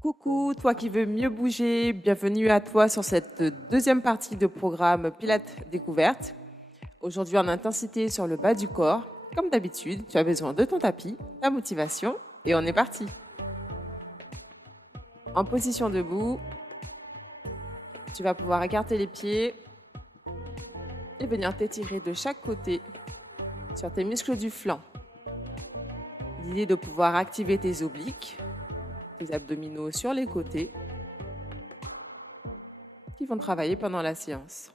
Coucou, toi qui veux mieux bouger, bienvenue à toi sur cette deuxième partie de programme Pilates Découverte. Aujourd'hui en intensité sur le bas du corps. Comme d'habitude, tu as besoin de ton tapis, ta motivation et on est parti. En position debout, tu vas pouvoir écarter les pieds et venir t'étirer de chaque côté sur tes muscles du flanc. L'idée est de pouvoir activer tes obliques, tes abdominaux sur les côtés qui vont travailler pendant la séance.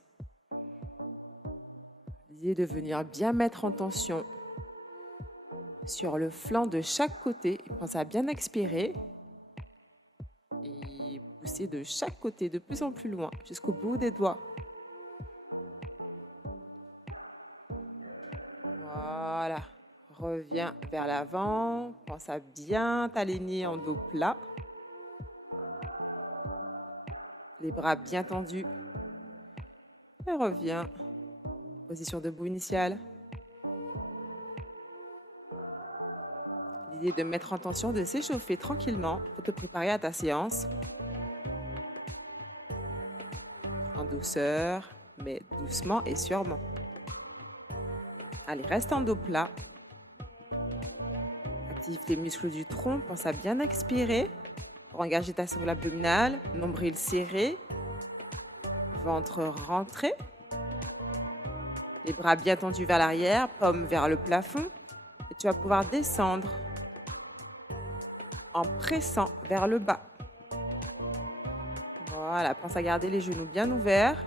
L'idée est de venir bien mettre en tension sur le flanc de chaque côté. Pense à bien expirer et pousser de chaque côté de plus en plus loin jusqu'au bout des doigts. Voilà. Reviens vers l'avant. Pense à bien t'aligner en dos plat. Les bras bien tendus. Et reviens. Position debout initiale. L'idée est de mettre en tension, de s'échauffer tranquillement pour te préparer à ta séance. En douceur, mais doucement et sûrement. Allez, reste en dos plat. Active tes muscles du tronc. Pense à bien expirer pour engager ta sangle abdominale. Nombril serré. Ventre rentré. Les bras bien tendus vers l'arrière. Paume vers le plafond. Et tu vas pouvoir descendre en pressant vers le bas. Voilà, pense à garder les genoux bien ouverts.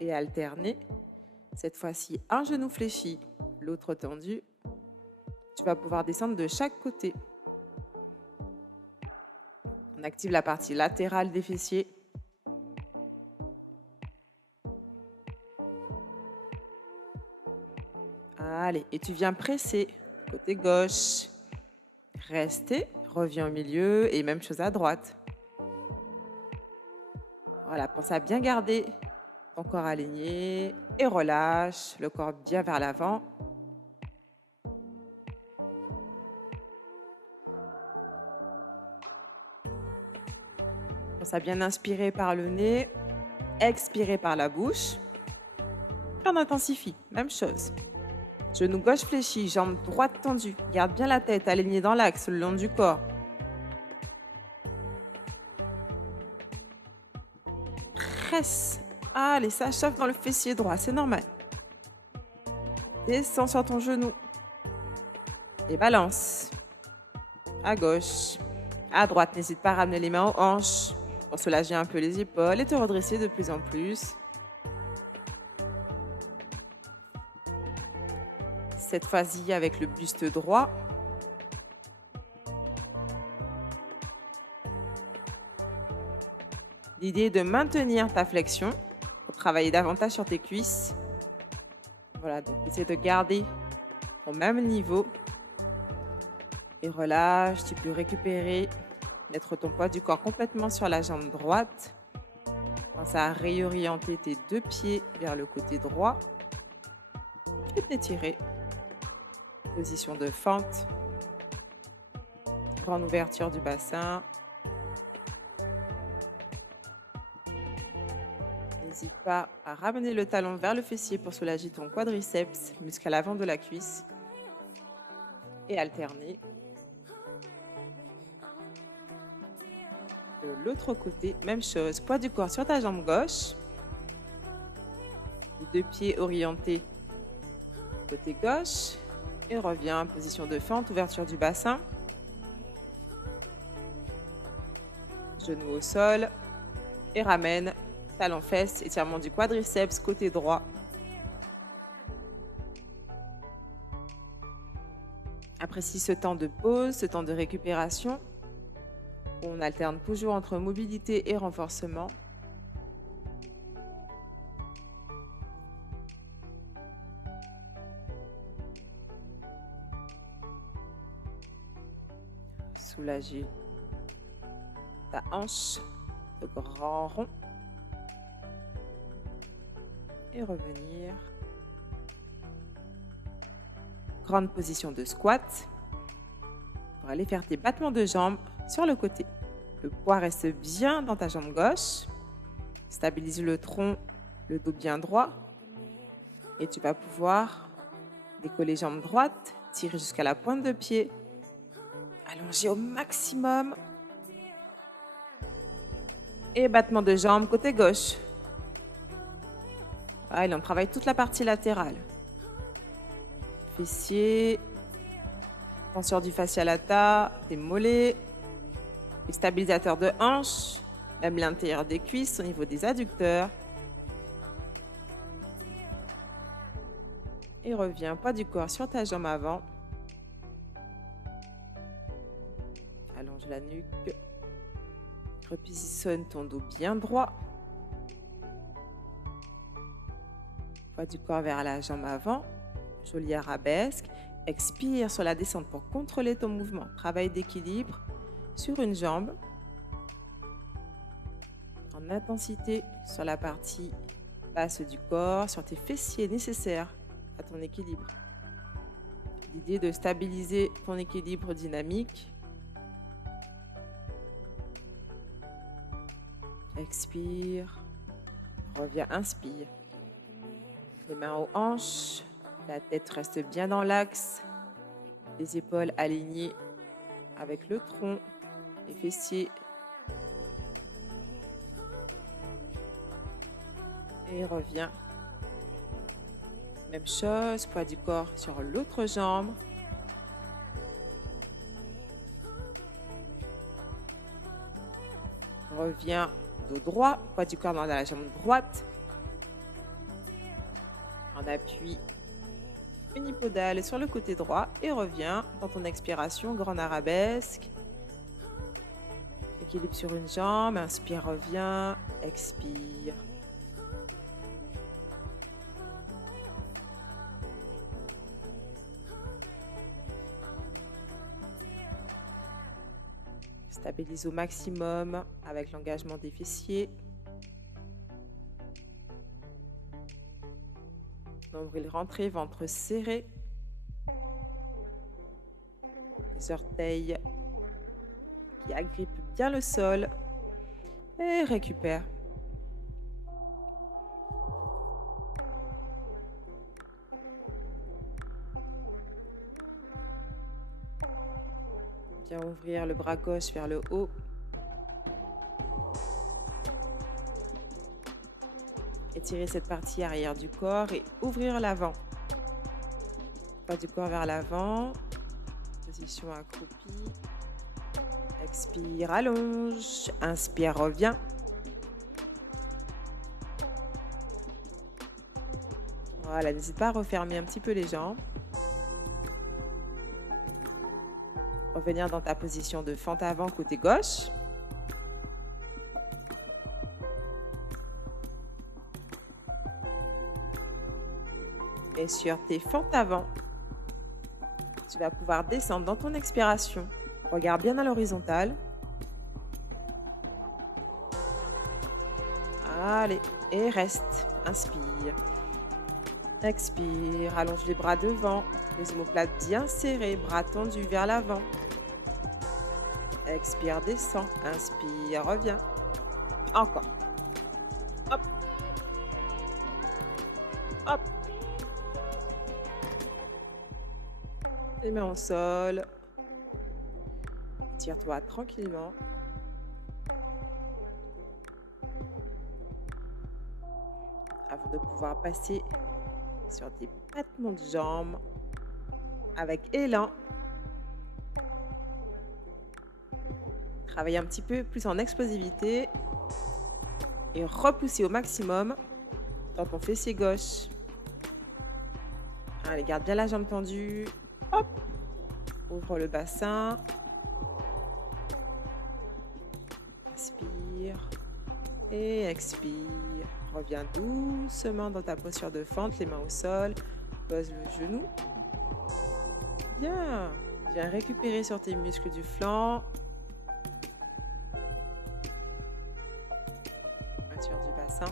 Et alterner. Cette fois-ci, un genou fléchi, l'autre tendu. Tu vas pouvoir descendre de chaque côté. On active la partie latérale des fessiers. Allez, et tu viens presser côté gauche. Restez, reviens au milieu et même chose à droite. Voilà, pense à bien garder ton corps aligné et relâche le corps bien vers l'avant. Pense à bien inspirer par le nez, expirer par la bouche. On intensifie, même chose. Genou gauche fléchi, jambe droite tendue. Garde bien la tête alignée dans l'axe le long du corps. Presse. Allez, ça chauffe dans le fessier droit, c'est normal. Descends sur ton genou. Et balance. À gauche. À droite, n'hésite pas à ramener les mains aux hanches pour soulager un peu les épaules et te redresser de plus en plus. Cette fois-ci avec le buste droit. L'idée est de maintenir ta flexion pour travailler davantage sur tes cuisses. Voilà, donc essaie de garder au même niveau. Et relâche, tu peux récupérer, mettre ton poids du corps complètement sur la jambe droite. Pense à réorienter tes deux pieds vers le côté droit et t'étirer. Position de fente. Grande ouverture du bassin. N'hésite pas à ramener le talon vers le fessier pour soulager ton quadriceps, muscle à l'avant de la cuisse. Et alterner. De l'autre côté, même chose. Poids du corps sur ta jambe gauche. Les deux pieds orientés côté gauche. Et reviens, position de fente, ouverture du bassin. Genou au sol. Et ramène, talon fesse, étirement du quadriceps côté droit. Apprécie ce temps de pause, ce temps de récupération. On alterne toujours entre mobilité et renforcement. Soulager ta hanche de grand rond. Et revenir. Grande position de squat. pour aller faire tes battements de jambes sur le côté. Le poids reste bien dans ta jambe gauche. Stabilise le tronc, le dos bien droit. Et tu vas pouvoir décoller jambe droite, tirer jusqu'à la pointe de pied. Allonger au maximum. Et battement de jambes côté gauche. Voilà, on travaille toute la partie latérale. Fessiers. Tension du fascia lata, des mollets. Les stabilisateurs de hanches. Même l'intérieur des cuisses au niveau des adducteurs. Et reviens, poids du corps sur ta jambe avant. Allonge la nuque. Repositionne ton dos bien droit. Poids du corps vers la jambe avant. Joli arabesque. Expire sur la descente pour contrôler ton mouvement. Travail d'équilibre sur une jambe. En intensité sur la partie basse du corps, sur tes fessiers nécessaires à ton équilibre. L'idée de stabiliser ton équilibre dynamique. Expire. Reviens, inspire. Les mains aux hanches. La tête reste bien dans l'axe. Les épaules alignées avec le tronc. Les fessiers. Et reviens. Même chose, poids du corps sur l'autre jambe. Reviens, dos droit, poids du corps dans la jambe droite. En appui unipodal sur le côté droit et reviens dans ton expiration, grand arabesque. Équilibre sur une jambe, inspire, reviens, expire. Stabilise au maximum avec l'engagement des fessiers. Nombril rentré, ventre serré. Les orteils qui agrippent bien le sol. Et récupère. Bien ouvrir le bras gauche vers le haut. Étirer cette partie arrière du corps et ouvrir l'avant. Pas du corps vers l'avant. Position accroupie. Expire, allonge. Inspire, reviens. Voilà, n'hésite pas à refermer un petit peu les jambes. Revenir dans ta position de fente avant côté gauche. Et sur tes fentes avant, tu vas pouvoir descendre dans ton expiration. Regarde bien à l'horizontale. Allez, et reste. Inspire. Expire. Allonge les bras devant. Les omoplates bien serrés, bras tendus vers l'avant. Expire, descend. Inspire, reviens. Encore. Hop. Hop. Les mains au sol. Tire-toi tranquillement. Avant de pouvoir passer sur tes battements de jambes avec élan. Travailler un petit peu plus en explosivité et repousser au maximum dans ton fessier gauche. Allez, garde bien la jambe tendue. Hop, ouvre le bassin. Inspire et expire. Reviens doucement dans ta posture de fente, les mains au sol. Pose le genou. Bien. Viens récupérer sur tes muscles du flanc. Ouverture du bassin.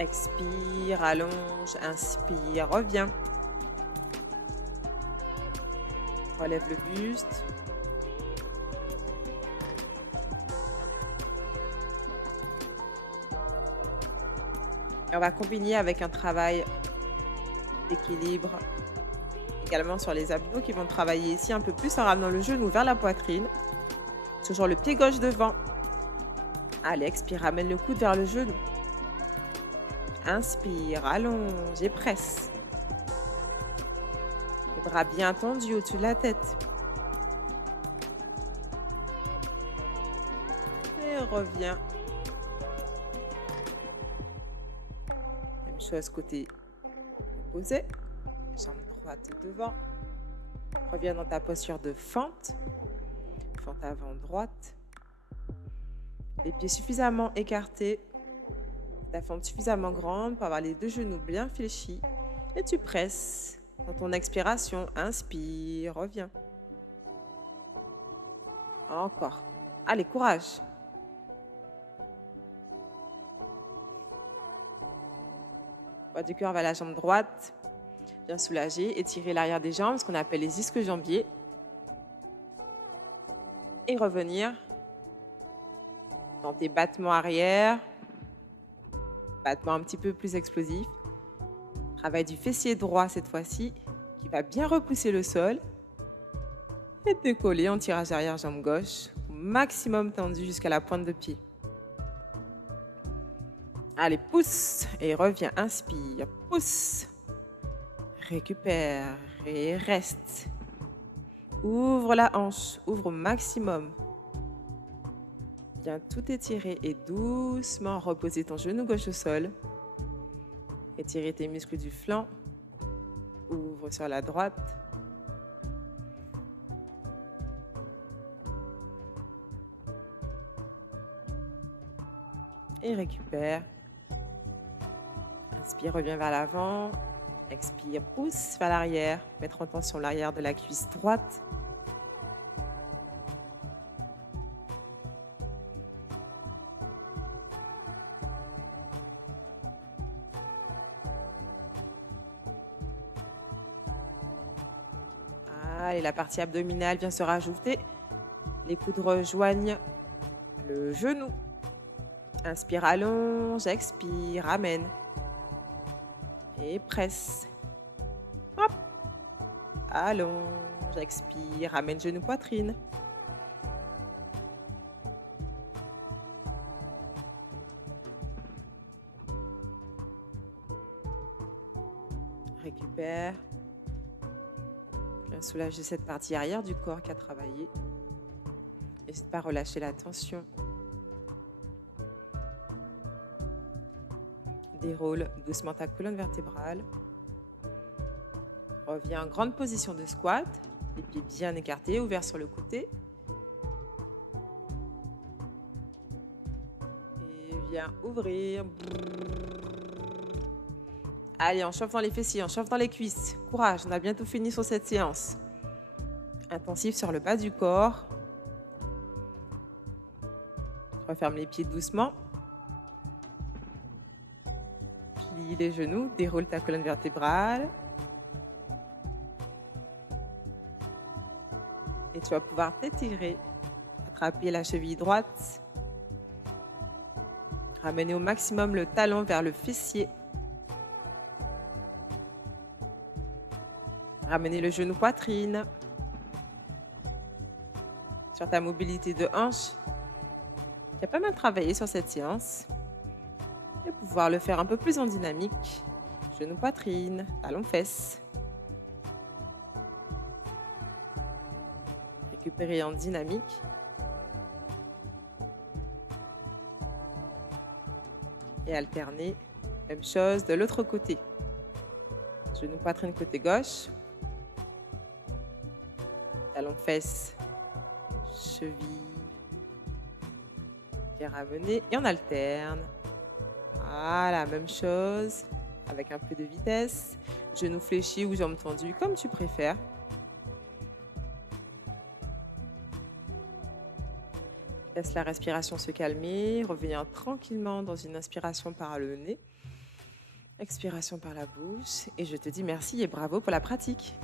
Expire, allonge, inspire, reviens. Relève le buste. Et on va combiner avec un travail d'équilibre également sur les abdos qui vont travailler ici un peu plus en ramenant le genou vers la poitrine. Toujours le pied gauche devant. Allez, expire, ramène le coude vers le genou. Inspire, allonge et presse. Les bras bien tendus au-dessus de la tête. Et reviens. Même chose côté opposé. Jambe droite devant. Reviens dans ta posture de fente. Fente avant droite. Les pieds suffisamment écartés. Ta fente suffisamment grande pour avoir les deux genoux bien fléchis. Et tu presses. Dans ton expiration, inspire, reviens. Encore. Allez, courage. Poids du cœur vers la jambe droite. Bien soulager. Étirer l'arrière des jambes, ce qu'on appelle les ischio-jambiers. Et revenir dans tes battements arrière. Battement un petit peu plus explosif. Travail du fessier droit cette fois-ci, qui va bien repousser le sol. Et décoller en tirage arrière jambe gauche, au maximum tendu jusqu'à la pointe de pied. Allez, pousse et reviens, inspire, pousse. Récupère et reste. Ouvre la hanche, ouvre au maximum. Viens tout étirer et doucement reposer ton genou gauche au sol. Étirer tes muscles du flanc. Ouvre sur la droite. Et récupère. Inspire, reviens vers l'avant. Expire, pousse vers l'arrière. Mettre en tension l'arrière de la cuisse droite. Et la partie abdominale vient se rajouter. Les coudes rejoignent le genou. Inspire, allonge, expire, ramène. Et presse. Hop. Allonge, expire, ramène genou, poitrine. Récupère. Bien soulager cette partie arrière du corps qui a travaillé. N'hésite pas à relâcher la tension. Déroule doucement ta colonne vertébrale. Reviens en grande position de squat. Les pieds bien écartés, ouverts sur le côté. Et viens ouvrir. Allez, on chauffe dans les fessiers, on chauffe dans les cuisses. Courage, on a bientôt fini sur cette séance. Intensif sur le bas du corps. Referme les pieds doucement. Plie les genoux, déroule ta colonne vertébrale. Et tu vas pouvoir t'étirer. Attraper la cheville droite. Ramener au maximum le talon vers le fessier. Ramener le genou poitrine. Sur ta mobilité de hanche, tu as pas mal travaillé sur cette séance. Et pouvoir le faire un peu plus en dynamique. Genou poitrine, talon fesse. Récupérer en dynamique. Et alterner. Même chose de l'autre côté. Genou poitrine côté gauche. Talon fesse. Cheville. Pied ramené. Et on alterne. Voilà, même chose. Avec un peu de vitesse. Genou fléchi ou jambes tendues, comme tu préfères. Laisse la respiration se calmer. Revenir tranquillement dans une inspiration par le nez. Expiration par la bouche et je te dis merci et bravo pour la pratique.